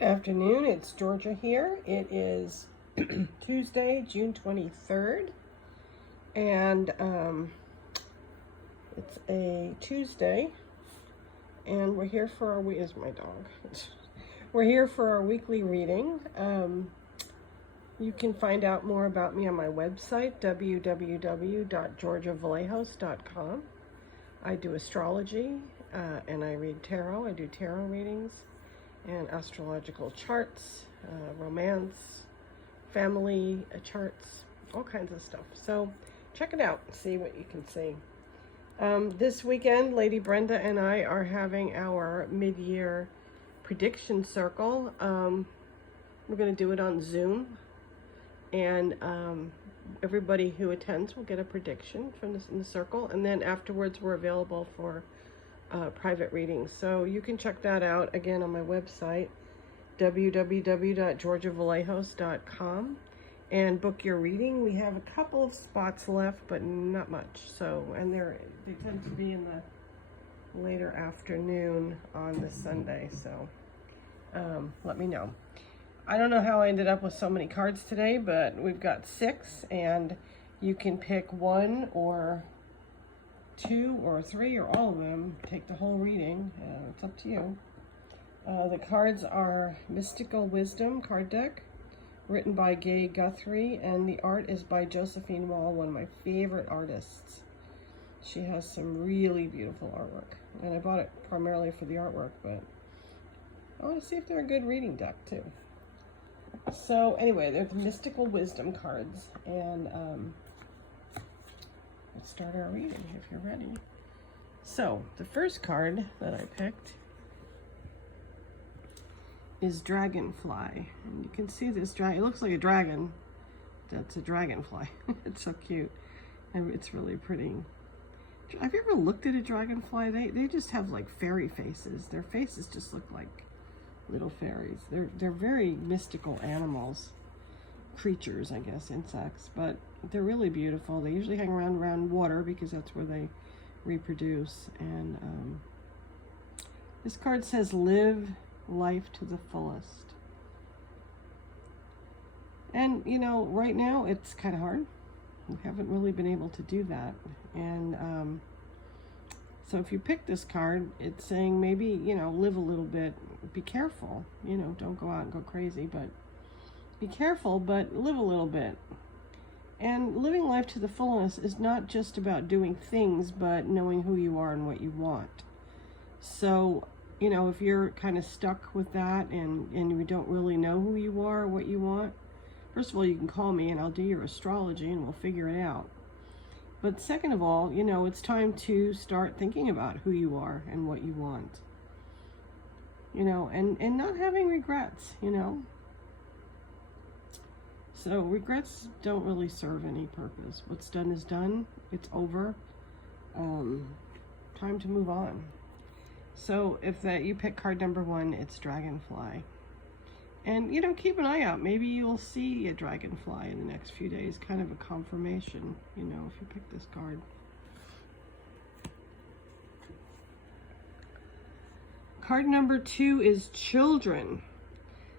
Good afternoon, it's Georgia here. It is Tuesday, June 23rd, and it's a Tuesday, and we're here for our, is my dog. We're here for our weekly reading. You can find out more about me on my website, www.georgiavallejos.com. I do astrology, and I read tarot. I do tarot readings and astrological charts, romance, family charts, all kinds of stuff. So check it out and see what you can see. This weekend, Lady Brenda and I are having our mid-year prediction circle. We're going to do it on Zoom, and everybody who attends will get a prediction from this in the circle, and then afterwards we're available for private readings. So you can check that out again on my website, www.georgiavallejos.com, and book your reading. We have a couple of spots left, but not much. So, and they tend to be in the later afternoon on this Sunday. So let me know. I don't know how I ended up with so many cards today, but we've got 6, and you can pick 1 or 2 or 3 or all of them. Take the whole reading. It's up to you. The cards are Mystical Wisdom card deck, written by Gay Guthrie, and the art is by Josephine Wall, one of my favorite artists. She has some really beautiful artwork, and I bought it primarily for the artwork, but I want to see if they're a good reading deck too. So anyway, they're the Mystical Wisdom cards, and let's start our reading if you're ready. So the first card that I picked is Dragonfly, and you can see this dragon. It looks like a dragon. That's a dragonfly. It's so cute, and it's really pretty. Have you ever looked at a dragonfly? They just have like fairy faces. Their faces just look like little fairies. They're very mystical animals, creatures, I guess, insects, but they're really beautiful. They usually hang around water because that's where they reproduce. And this card says, live life to the fullest. And you know, right now it's kind of hard. We haven't really been able to do that. And so if you pick this card, it's saying maybe, you know, live a little bit, be careful, you know, don't go out and go crazy, but be careful, but live a little bit. And living life to the fullness is not just about doing things, but knowing who you are and what you want. So, you know, if you're kind of stuck with that and you don't really know who you are or what you want, first of all, you can call me and I'll do your astrology and we'll figure it out. But second of all, you know, it's time to start thinking about who you are and what you want. You know, and not having regrets, you know. So regrets don't really serve any purpose. What's done is done. It's over. Time to move on. So if you pick card number 1, it's Dragonfly. And, you know, keep an eye out. Maybe you'll see a dragonfly in the next few days, kind of a confirmation, you know, if you pick this card. Card number 2 is Children.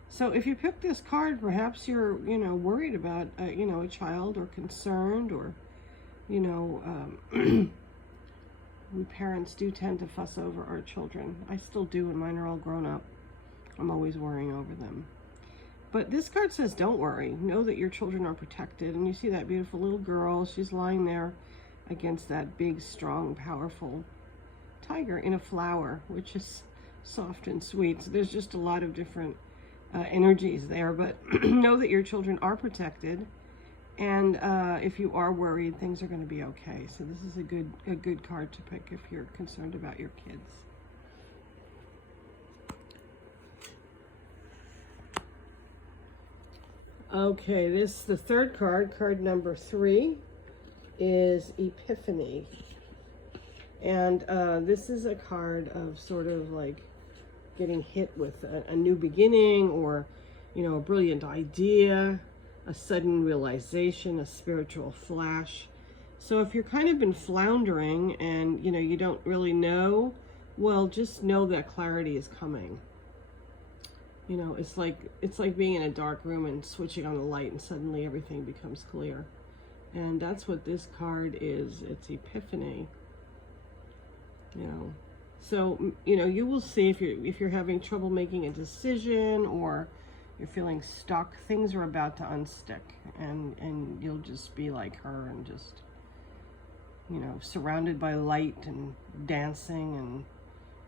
So if you pick this card, perhaps you're, you know, worried about, you know, a child, or concerned, or, you know, we parents do tend to fuss over our children. I still do, and mine are all grown up. I'm always worrying over them. But this card says, don't worry. Know that your children are protected. And you see that beautiful little girl. She's lying there against that big, strong, powerful tiger in a flower, which is soft and sweet. So there's just a lot of different energies there. But know that your children are protected. And if you are worried, things are going to be okay. So this is a good card to pick if you're concerned about your kids. Okay, the third card, card number 3, is Epiphany. And this is a card of sort of like getting hit with a new beginning, or, you know, a brilliant idea, a sudden realization, a spiritual flash. So if you're kind of been floundering and, you know, you don't really know, well, just know that clarity is coming. You know, it's like being in a dark room and switching on the light and suddenly everything becomes clear. And that's what this card is. It's epiphany. You know, so you know, you will see if you're having trouble making a decision or you're feeling stuck, things are about to unstick, and you'll just be like her and just, you know, surrounded by light and dancing, and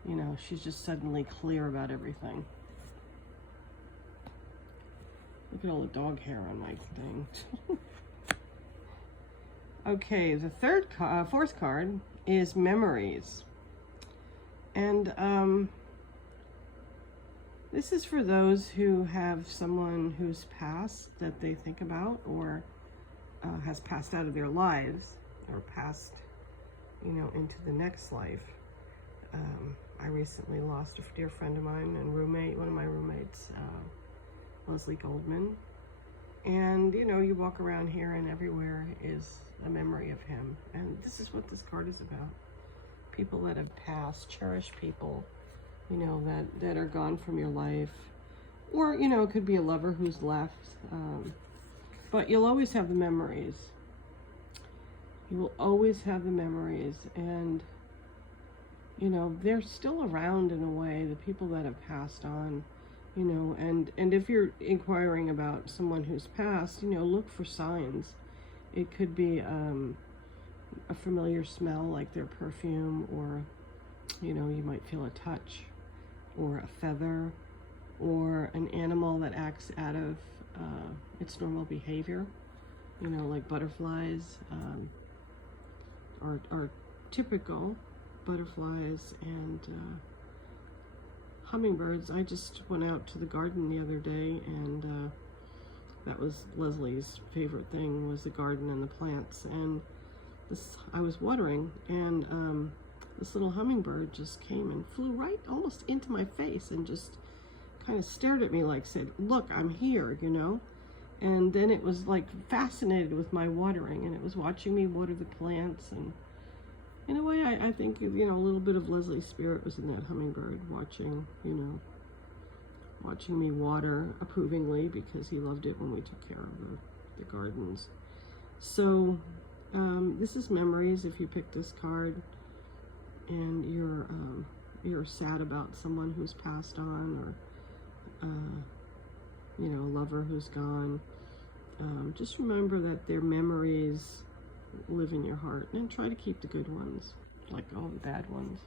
you know, she's just suddenly clear about everything. Look at all the dog hair on my thing. Okay, the fourth card is memories. And this is for those who have someone who's passed that they think about, or has passed out of their lives, or passed, you know, into the next life. I recently lost a dear friend of mine and roommate, one of my roommates, Leslie Goldman. And, you know, you walk around here and everywhere is a memory of him. And this is what this card is about. People that have passed, cherish people, you know, that are gone from your life. Or, you know, it could be a lover who's left. But you'll always have the memories. You will always have the memories. And, you know, they're still around in a way, the people that have passed on. You know, and if you're inquiring about someone who's passed, you know, look for signs. It could be a familiar smell, like their perfume, or, you know, you might feel a touch, or a feather, or an animal that acts out of its normal behavior, you know, like butterflies, are typical butterflies, and hummingbirds. I just went out to the garden the other day, and that was Leslie's favorite thing, was the garden and the plants. And I was watering, and this little hummingbird just came and flew right almost into my face and just kind of stared at me, like said, "Look, I'm here," you know. And then it was like fascinated with my watering, and it was watching me water the plants. And in a way, I think, you know, a little bit of Leslie's spirit was in that hummingbird, watching, you know, watching me water approvingly, because he loved it when we took care of the gardens. So this is memories. If you pick this card and you're sad about someone who's passed on, or you know, a lover who's gone, just remember that their memories live in your heart, and try to keep the good ones, like all the bad ones.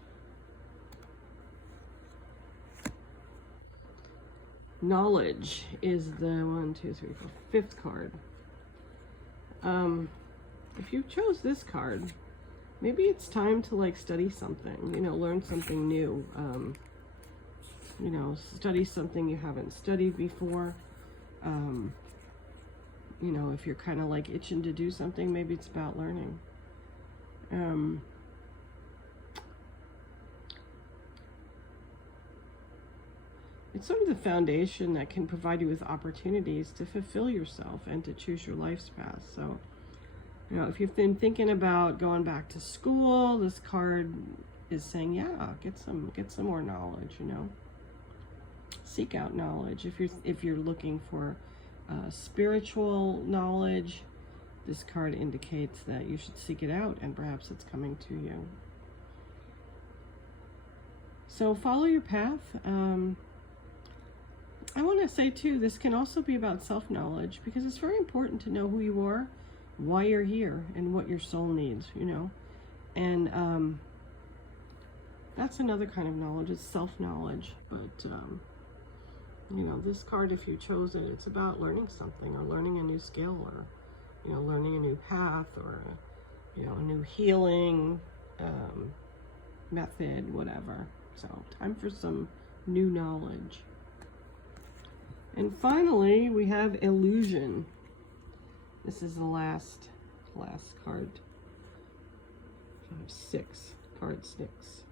Knowledge is the fifth card. If you chose this card, maybe it's time to like study something, you know, learn something new, you know, study something you haven't studied before. You know, if you're kind of like itching to do something, maybe it's about learning. It's sort of the foundation that can provide you with opportunities to fulfill yourself and to choose your life's path. So, you know, if you've been thinking about going back to school, this card is saying, yeah, get some more knowledge, you know. Seek out knowledge. If you're looking for spiritual knowledge, this card indicates that you should seek it out, and perhaps it's coming to you. So follow your path. I want to say too, this can also be about self-knowledge, because it's very important to know who you are, why you're here, and what your soul needs, you know. And that's another kind of knowledge. It's self-knowledge. But you know, this card, if you chose it, it's about learning something, or learning a new skill, or, you know, learning a new path, or, you know, a new healing method, whatever. So time for some new knowledge. And finally, we have illusion. This is the last card. Card 6.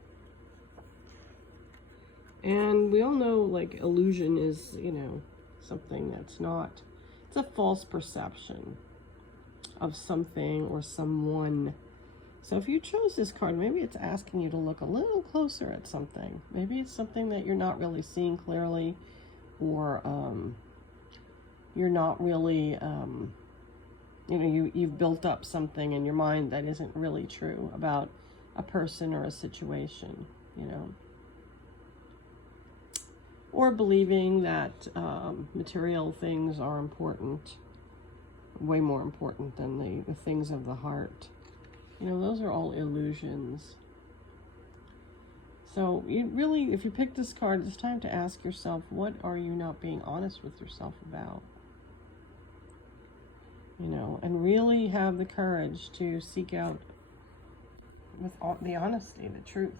And we all know, like, illusion is, you know, something that's not, it's a false perception of something or someone. So if you chose this card, maybe it's asking you to look a little closer at something. Maybe it's something that you're not really seeing clearly, or you're not really, you've built up something in your mind that isn't really true about a person or a situation, or believing that material things are important, way more important than the things of the heart. Those are all illusions. So you really, if you pick this card, it's time to ask yourself, what are you not being honest with yourself about? And really have the courage to seek out with all the honesty, the truth.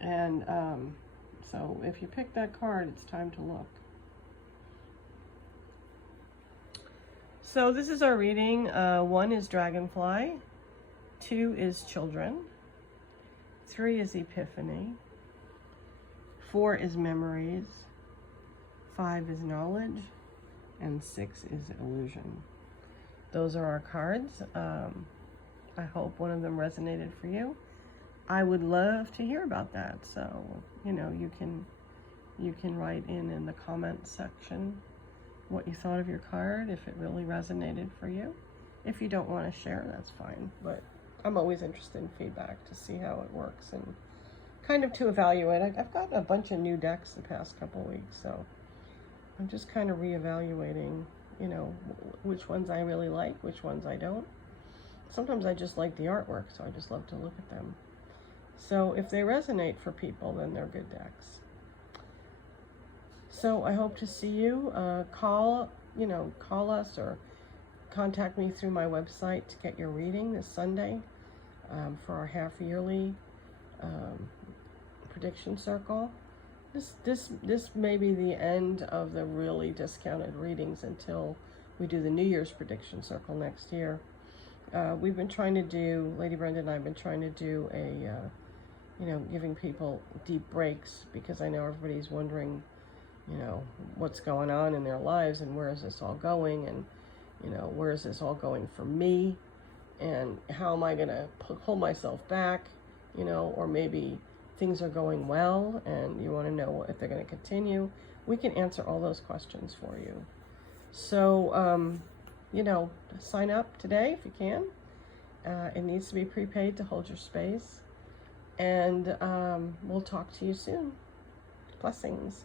And so if you pick that card, it's time to look. So this is our reading. 1 is Dragonfly, 2 is Children, 3 is Epiphany, 4 is Memories, 5 is Knowledge, and 6 is Illusion. Those are our cards. I hope one of them resonated for you. I would love to hear about that. So, you can write in the comment section what you thought of your card, if it really resonated for you. If you don't want to share, that's fine. But I'm always interested in feedback to see how it works and kind of to evaluate. I've got a bunch of new decks the past couple weeks, so I'm just kind of reevaluating, which ones I really like, which ones I don't. Sometimes I just like the artwork, so I just love to look at them. So if they resonate for people, then they're good decks. So I hope to see you. Call us or contact me through my website to get your reading this Sunday for our half-yearly prediction circle. This may be the end of the really discounted readings until we do the New Year's prediction circle next year. We've been trying to do, Lady Brenda and I have been trying to do a, giving people deep breaks, because I know everybody's wondering, what's going on in their lives and where is this all going, and, where is this all going for me, and how am I going to pull myself back, or maybe things are going well and you want to know if they're going to continue. We can answer all those questions for you. So, sign up today if you can. It needs to be prepaid to hold your space. And we'll talk to you soon. Blessings.